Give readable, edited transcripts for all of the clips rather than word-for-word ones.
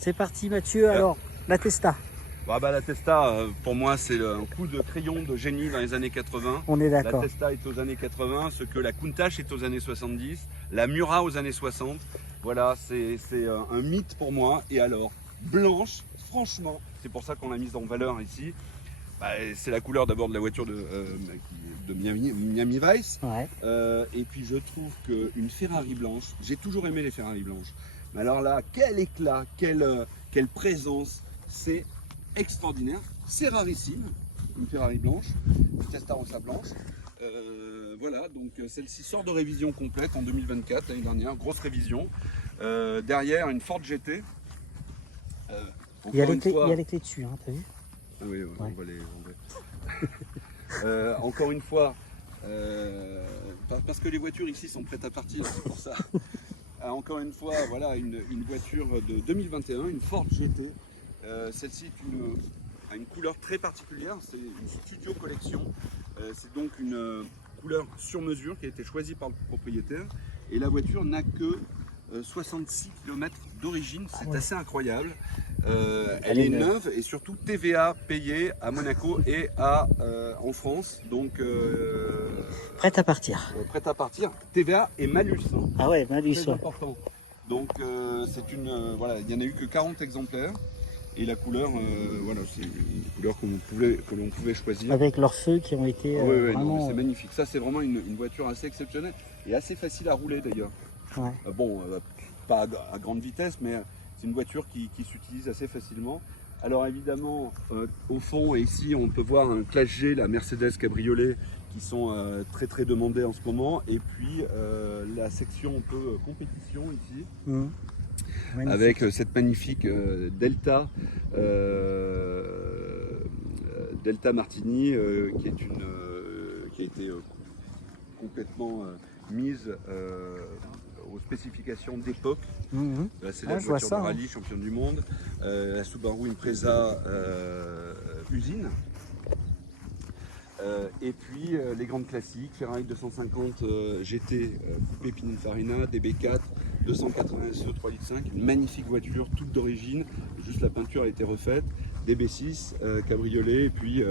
C'est parti Mathieu, alors la Testa. La Testa, pour moi, c'est un coup de crayon de génie dans les années 80. On est La d'accord. Testa est aux années 80, ce que la Countach est aux années 70, la Mura aux années 60. Voilà, c'est un mythe pour moi. Et alors, blanche, franchement, c'est pour ça qu'on l'a mise en valeur ici. C'est la couleur d'abord de la voiture de Miami Vice. Ouais. Et puis je trouve qu'une Ferrari blanche, j'ai toujours aimé les Ferrari blanches. Mais alors là, quel éclat, quelle présence, c'est extraordinaire. C'est rarissime, une Ferrari blanche, une Testarossa blanche. Voilà, donc celle-ci sort de révision complète en 2024, l'année dernière, grosse révision. Derrière, une Ford GT. Il y a les clés dessus, hein, t'as vu? Ah oui, Ouais. on va les... encore une fois, parce que les voitures ici sont prêtes à partir, c'est pour ça. Encore une fois, voilà une voiture de 2021, une Ford GT. Celle-ci a une couleur très particulière, c'est une studio collection. C'est donc une couleur sur mesure qui a été choisie par le propriétaire. Et la voiture n'a que 66 km d'origine, c'est assez incroyable. Elle est neuve et surtout TVA payée à Monaco et en France. Donc Prête à partir. prête à partir. TVA et malus. Hein. Ah ouais, malus. Très important. Donc c'est voilà, il n'y en a eu que 40 exemplaires. Et la couleur, voilà, c'est une couleur que l'on pouvait choisir. Avec leurs feux qui ont été vraiment... c'est magnifique. Ça, c'est vraiment une voiture assez exceptionnelle et assez facile à rouler d'ailleurs. Ouais. Pas à grande vitesse, mais c'est une voiture qui s'utilise assez facilement. Alors évidemment, au fond et ici, on peut voir un Classe G, la Mercedes Cabriolet, qui sont très très demandés en ce moment. Et puis la section un peu compétition ici. Avec cette magnifique Delta Martini qui a été complètement mise aux spécifications d'époque. C'est la voiture de rallye, championne du monde. La Subaru Impreza usine. Et puis les grandes classiques, Ferrari 250 GT coupé Pininfarina, DB4, 280 SE 3,5 litres, une magnifique voiture, toute d'origine, juste la peinture a été refaite, DB6, cabriolet, et puis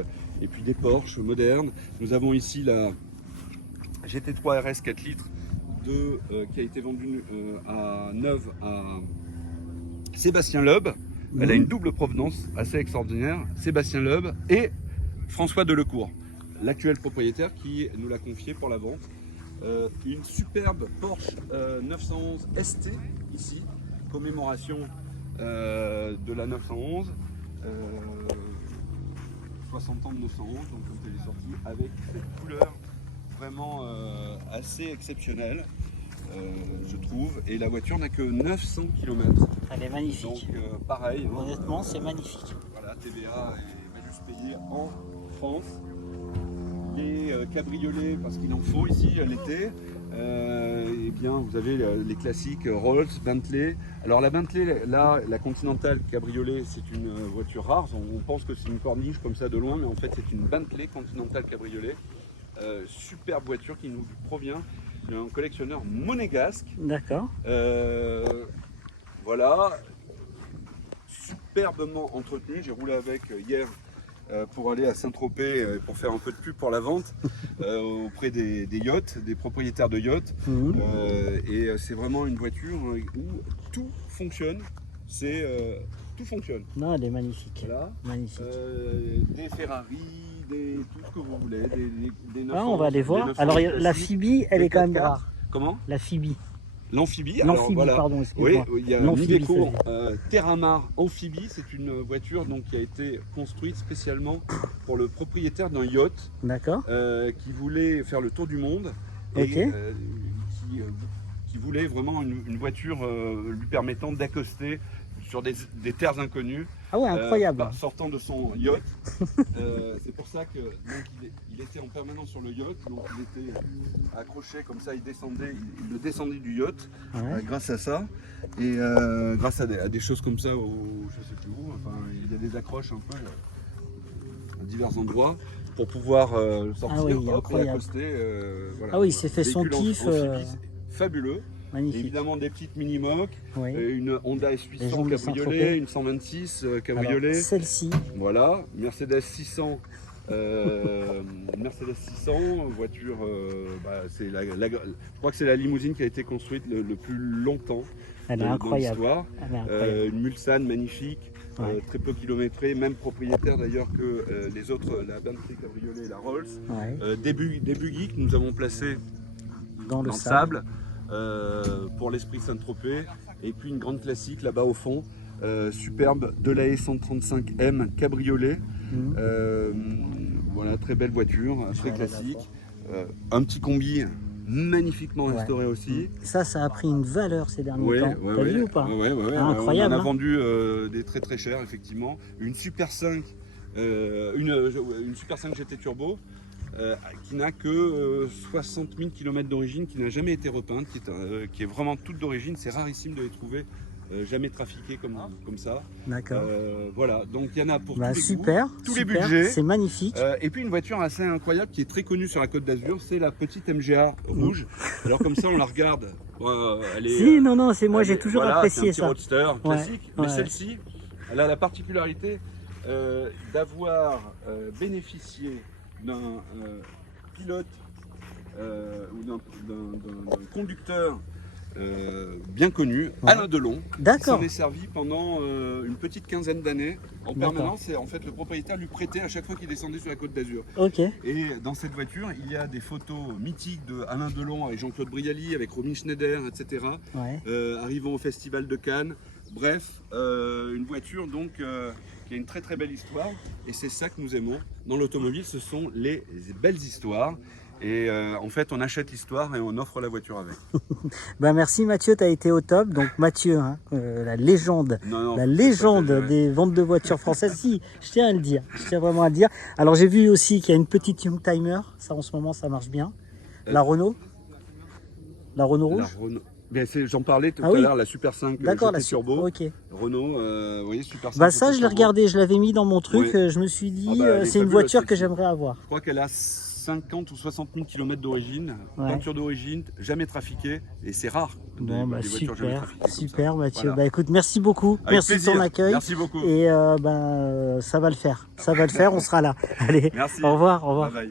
des Porsche modernes. Nous avons ici la GT3 RS 4 litres qui a été vendue neuve à Sébastien Loeb. Elle a une double provenance assez extraordinaire, Sébastien Loeb et François Delecourt, l'actuel propriétaire qui nous l'a confié pour la vente. Une superbe Porsche 911 ST ici, commémoration de la 911, 60 ans de 911, donc quand elle est sortie, avec cette couleur vraiment assez exceptionnelle, je trouve, et la voiture n'a que 900 km. Elle est magnifique. Donc pareil. Honnêtement, c'est magnifique. Voilà, TVA est juste payé en France. Les cabriolets, parce qu'il en faut ici l'été, eh bien vous avez les classiques Rolls, Bentley. Alors la Bentley, là, la Continental Cabriolet, c'est une voiture rare. On pense que c'est une corniche comme ça de loin, mais en fait c'est une Bentley Continental Cabriolet. Superbe voiture qui nous provient d'un collectionneur monégasque. D'accord. Voilà, superbement entretenu. J'ai roulé avec hier pour aller à Saint-Tropez pour faire un peu de pub pour la vente auprès des yachts, des propriétaires de yachts. Et c'est vraiment une voiture où tout fonctionne. Tout fonctionne. Non, elle est magnifique. Voilà. Magnifique. Des Ferrari, tout ce que vous voulez. Des 911, on va aller voir. Alors la Phoebe, elle est quand même rare. Comment? La Phoebe. L'amphibie, voilà. Pardon, excusez-moi. Oui, il y a Iveco Terramar Amphibie, c'est une voiture donc, qui a été construite spécialement pour le propriétaire d'un yacht. D'accord. Qui voulait faire le tour du monde et qui voulait vraiment une voiture lui permettant d'accoster sur des terres inconnues. Ah ouais, incroyable. Sortant de son yacht. C'est pour ça que donc, il était en permanence sur le yacht, donc il était accroché comme ça, il le descendait du yacht grâce à ça. Et grâce à des choses comme ça, je sais plus où, enfin, il y a des accroches un peu à divers endroits pour pouvoir sortir et accoster. Voilà. Ah oui, il s'est fait son kiff. Fabuleux. magnifique. Évidemment des petites mini-moques, Oui. une Honda Les S800 jambes de cabriolet, Saint-Tropez. une 126 cabriolet. Celle-ci, Voilà, Mercedes 600. Mercedes 600, voiture, c'est je crois que c'est la limousine qui a été construite le plus longtemps elle est de incroyable. l'histoire. Elle est incroyable. Une Mulsanne magnifique, Ouais. très peu kilométrée, même propriétaire d'ailleurs que les autres, la Bentley Cabriolet et la Rolls. Ouais. Des buggy que nous avons placés Dans le dans le sable. sable pour l'esprit Saint-Tropez. Et puis une grande classique là-bas au fond, superbe Delahaye 135M cabriolet. Voilà, très belle voiture, très classique. Un petit combi magnifiquement restauré aussi. Ça a pris une valeur ces derniers temps. T'as vu ou pas? On Incroyable. en a vendu des très très chers effectivement. Une Super 5, une Super 5 GT Turbo. Qui n'a que 60 000 km d'origine, qui n'a jamais été repeinte, qui est vraiment toute d'origine. C'est rarissime de les trouver jamais trafiqués comme ça. D'accord. Voilà, donc il y en a pour tous les super, goûts, tous super, les budgets. c'est magnifique. Et puis une voiture assez incroyable qui est très connue sur la Côte d'Azur, c'est la petite MGA rouge. Alors comme ça on la regarde, elle est... Si, non, c'est moi j'ai toujours apprécié c'est un petit roadster Ouais, classique, mais ouais. celle-ci, elle a la particularité d'avoir bénéficié d'un pilote ou d'un conducteur bien connu, Alain Delon. D'accord. Il s'en est servi pendant une petite quinzaine d'années en permanence, et en fait le propriétaire lui prêtait à chaque fois qu'il descendait sur la Côte d'Azur. Ok. Et dans cette voiture, il y a des photos mythiques de Alain Delon avec Jean-Claude Brialy, avec Robin Schneider, etc. Ouais. Arrivant au Festival de Cannes. Bref, une voiture donc qui a une très très belle histoire, et c'est ça que nous aimons dans l'automobile, ce sont les belles histoires. Et en fait, on achète l'histoire et on offre la voiture avec. Merci Mathieu, tu as été au top. Donc Mathieu, la légende, la légende des ventes de voitures françaises. Si, je tiens à le dire, je tiens vraiment à le dire. Alors j'ai vu aussi qu'il y a une petite Youngtimer, ça en ce moment ça marche bien. La Renault rouge. J'en parlais tout à l'heure, la Super 5 D'accord, GT Turbo. Ok. Renault, vous voyez, Super 5. Ça, je l'ai regardé, je l'avais mis dans mon truc. Je me suis dit, c'est une voiture que j'aimerais avoir. Je crois qu'elle a 50 ou 60 000 km d'origine, peinture d'origine, jamais trafiquée, et c'est rare. Super Mathieu. Voilà. Écoute, merci beaucoup, merci de ton accueil. Merci beaucoup. Et ça va le faire, on sera là. Allez, merci. Au revoir. Bye bye.